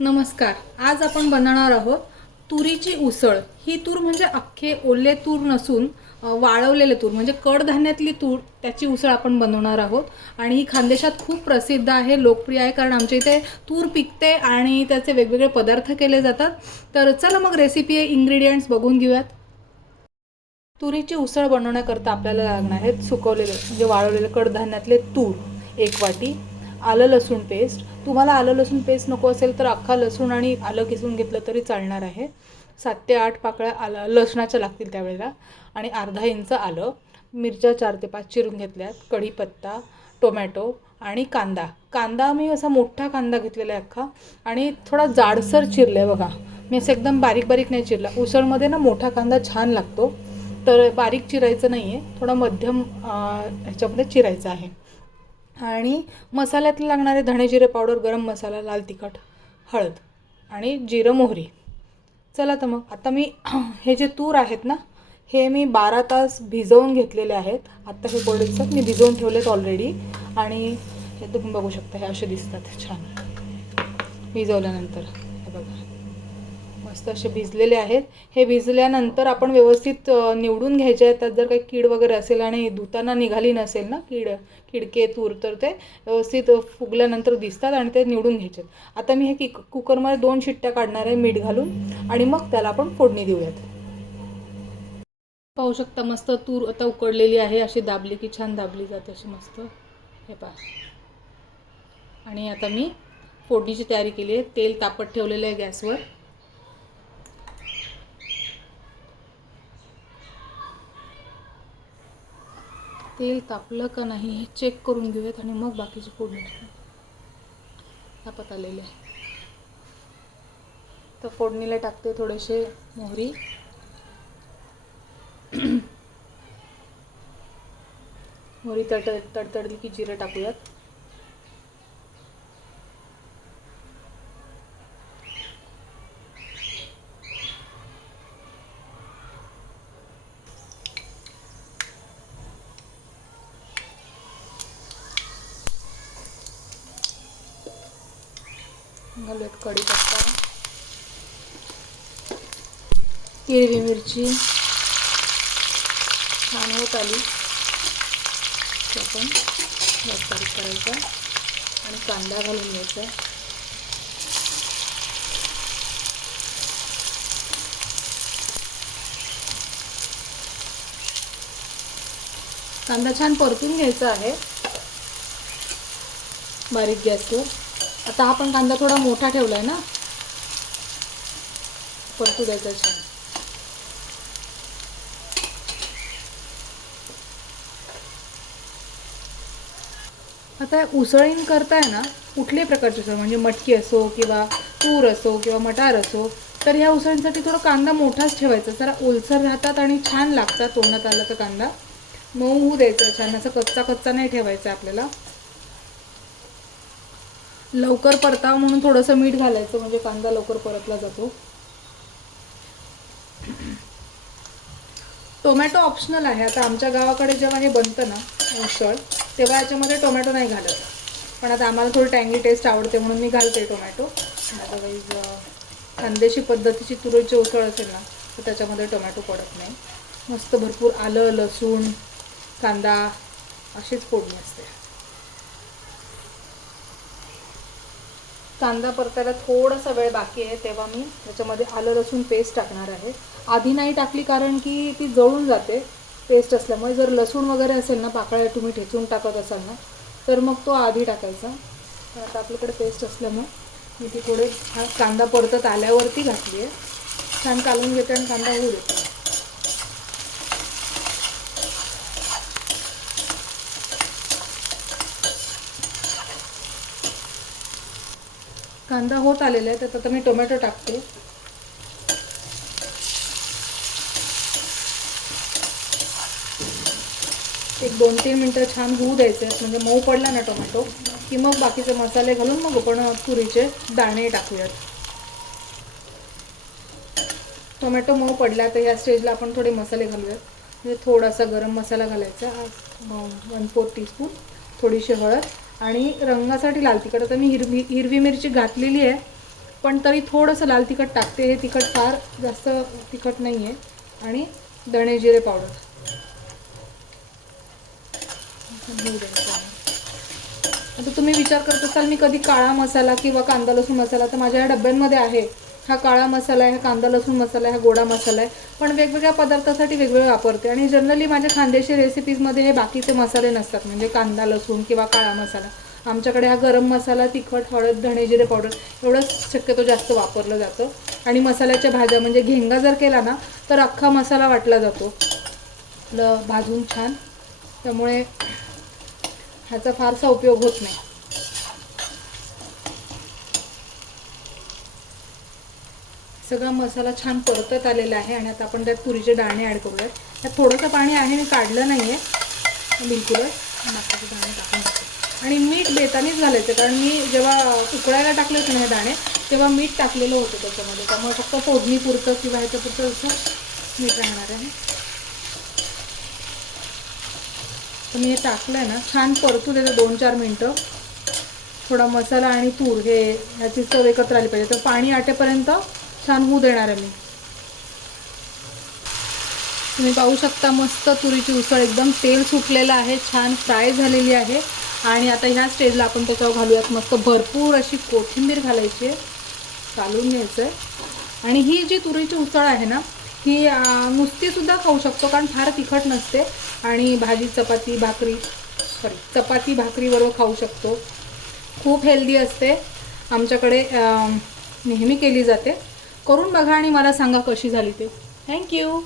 नमस्कार आज आपण बनवणार आहोत तुरीची उसळ. ही तूर म्हणजे अख्खे ओले तूर नसून वाळवलेले तूर म्हणजे कडधान्यातली तूर त्याची उसळ आपण बनवणार आहोत. आणि ही खानदेशात खूप प्रसिद्ध आहे लोकप्रिय आहे कारण आमच्या इथे तूर पिकते आणि त्याचे वेगवेगळे पदार्थ केले जातात. तर चला मग रेसिपी इंग्रेडियंट्स बघून घेऊयात. तुरीची उसळ बनवण्याकरता आपल्याला लागणार आहेत सुकवलेले म्हणजे वाळवलेले कडधान्यातले तूर एक वाटी. आलं लसूण पेस्ट तुम्हाला आलं लसूण पेस्ट नको असेल तर अख्खा लसूण आणि आलं किसून घेतलं तरी चालणार आहे. सात ते आठ पाकळ्या आलं लसणाच्या लागतील त्यावेळेला. आणि अर्धा इंच आलं. मिरच्या चार ते पाच चिरून घेतल्यात. कढीपत्ता टोमॅटो आणि कांदा. कांदा मी असा मोठा कांदा घेतलेला आहे अख्खा. आणि थोडा जाडसर चिरला आहे बघा. मी असं एकदम बारीक बारीक नाही चिरला. उसळमध्ये ना मोठा कांदा छान लागतो. तर बारीक चिरायचं नाही आहे थोडा मध्यम ह्याच्यामध्ये चिरायचं आहे. आणि मसाल्यात लागणारे धणे जिरे पावडर गरम मसाला लाल तिखट हळद आणि जिरं मोहरी. चला तर मग आता मी हे जे तूर आहेत ना हे मी बारा तास भिजवून घेतलेले आहेत. आत्ता हे कोरडे दिसतात मी भिजवून ठेवलेत ऑलरेडी आणि हे तुम्ही बघू शकता हे असे दिसतात छान. भिजवल्यानंतर हे बघा. मस्त असे भिजलेले आहेत. हे भिजल्यानंतर आपण व्यवस्थित निवडून घ्यायचे आहेत. त्यात जर काही कीड वगैरे असेल आणि धुताना निघाली नसेल ना कीड किडके तूर तर ते व्यवस्थित फुगल्यानंतर दिसतात आणि ते निवडून घ्यायचे आहेत. आता मी हे किक कुकरमध्ये दोन शिट्ट्या काढणार आहे मीठ घालून आणि मग त्याला आपण फोडणी देऊयात. पाहू शकता मस्त तूर आता उकडलेली आहे. अशी दाबली की छान दाबली जाते अशी मस्त. हे पहा. आणि आता मी फोडणीची तयारी केली आहे. तेल तापत ठेवलेलं आहे गॅसवर. तेल तापलं का नाही हे चेक करून घेऊयात आणि मग बाकीची फोडणी तापत आलेले आहे तर फोडणीला टाकते थोडेसे मोहरी. मोहरी तड तडतडली की जिरं टाकूयात. घालूयात कढीपत्ता हिरवी मिरची छान होत आली. आपण बारीक करायचा आणि कांदा घालून घ्यायचा. कांदा छान परतून घ्यायचा आहे. बारीक गॅसवर आता हा पण कांदा थोडा मोठा ठेवला आहे ना? परतू द्यायचा छान. आता उसळीन करताय ना कुठल्याही प्रकारची उसळ? म्हणजे मटकी असो किंवा तूर असो किंवा मटार असो तर ह्या उसळींसाठी थोडा कांदा मोठाच ठेवायचा. जरा ओलसर राहतात आणि छान लागतात तोंडात आला तर कांदा. मऊ होऊ द्यायचा छान असं कच्चा कच्चा नाही ठेवायचा आपल्याला. लवकर परतावं म्हणून थोडंसं मीठ घालायचं म्हणजे कांदा लवकर परतला जातो. टोमॅटो ऑप्शनल आहे. आता आमच्या गावाकडे जेव्हा हे बनतं ना उसळ तेव्हा याच्यामध्ये टोमॅटो नाही घालत. पण आता आम्हाला थोडी टँगी टेस्ट आवडते म्हणून मी घालते टोमॅटो. अदरवाईज खानदेशी पद्धतीची तुरीची उसळ असेल ना तर त्याच्यामध्ये टोमॅटो पडत नाही. मस्त भरपूर आलं लसूण कांदा अशीच फोडणी असते. कांदा परतायला थोडासा वेळ बाकी आहे तेव्हा मी त्याच्यामध्ये आलं लसूण पेस्ट टाकणार आहे. आधी नाही टाकली कारण की ती जळून जाते. पेस्ट असल्यामुळे जर लसूण वगैरे असेल ना पाकळ्या तुम्ही ठेचून टाकत असाल ना तर मग तो आधी टाकायचा. तर आता आपल्याकडे पेस्ट असल्यामुळे मी ती थोडे हा कांदा परतत आल्यावरती घातली आहे. छान कालून घेते आणि कांदा होऊ देते. कांदा होत आलेला आहे त्यात आता मी टोमॅटो टाकते. एक दोन तीन मिनटं छान होऊ द्यायचे आहेत म्हणजे मऊ पडला ना टोमॅटो की मग बाकीचे मसाले घालून मग आपण पुरीचे दाणे टाकूयात. टोमॅटो मऊ पडला तर या स्टेजला आपण थोडे मसाले घालूयात. म्हणजे थोडासा गरम मसाला घालायचा वन फोर टीस्पून थोडीशी हळद. आणि रंगासाठी लाल तिखट. आता मी हिरवी हिरवी मिरची घातलेली आहे पण तरी थोडंसं लाल तिखट टाकते. हे तिखट फार जास्त तिखट नाही आहे आणि दणे जिरे पावडर. आता तुम्ही विचार करत असाल मी कधी काळा मसाला किंवा कांदा लसूण मसाला तर माझ्या या डब्यांमध्ये आहे. हा काळा मसाला आहे हा कांदा लसूण मसाला आहे हा गोडा मसाला आहे. पण वेगवेगळ्या पदार्थासाठी वेगवेगळे वापरते. आणि जनरली माझ्या खानदेशी रेसिपीजमध्ये हे बाकीचे मसाले नसतात. म्हणजे कांदा लसूण किंवा काळा मसाला. आमच्याकडे हा गरम मसाला तिखट हळद धणे जिरे पावडर एवढंच शक्यतो जास्त वापरलं जातं. आणि मसाल्याच्या भाज्या म्हणजे घेंगा जर केला ना तर अख्खा मसाला वाटला जातो. ल भाजून छान. त्यामुळे ह्याचा फारसा उपयोग होत नाही. सगळा मसाला छान परतत आलेला आहे आणि आता आपण त्यात तुरीचे दाणे ॲड करूयात. त्यात थोडंसं पाणी आहे मी काढलं नाही आहे बिलकुलच बाकीचे दाणे टाकून आणि मीठ बेतानीच घालायचं कारण मी जेव्हा उकळायला टाकले होते ना हे दाणे तेव्हा मीठ टाकलेलं होतं त्याच्यामध्ये. त्यामुळे फक्त फोडणीपुरतं किंवा ह्याच्यापुरतं असं मीठ राहणार आहे. तर मी हे टाकलं आहे ना छान परतू देतं दोन चार मिनटं. थोडा मसाला आणि तूर हे ह्याची चव एकत्र आली पाहिजे. तर पाणी आटेपर्यंत छान होऊ देणार आहे मी. तुम्ही पाहू शकता मस्त तुरीची उसळ. एकदम तेल सुटलेलं आहे छान फ्राय झालेली आहे. आणि आता ह्या स्टेजला आपण त्याच्यावर घालूयात मस्त भरपूर अशी कोथिंबीर घालायची आहे. चालून घ्यायचं आहे आणि ही जी तुरीची उसळ आहे ना ही नुसतीसुद्धा खाऊ शकतो कारण फार तिखट नसते. आणि भाजी चपाती भाकरी सॉरी चपाती भाकरीबरोबर खाऊ शकतो. खूप हेल्दी असते. आमच्याकडे नेहमी केली जाते. करून बघा आणि मला सांगा कशी झाली ते. थँक्यू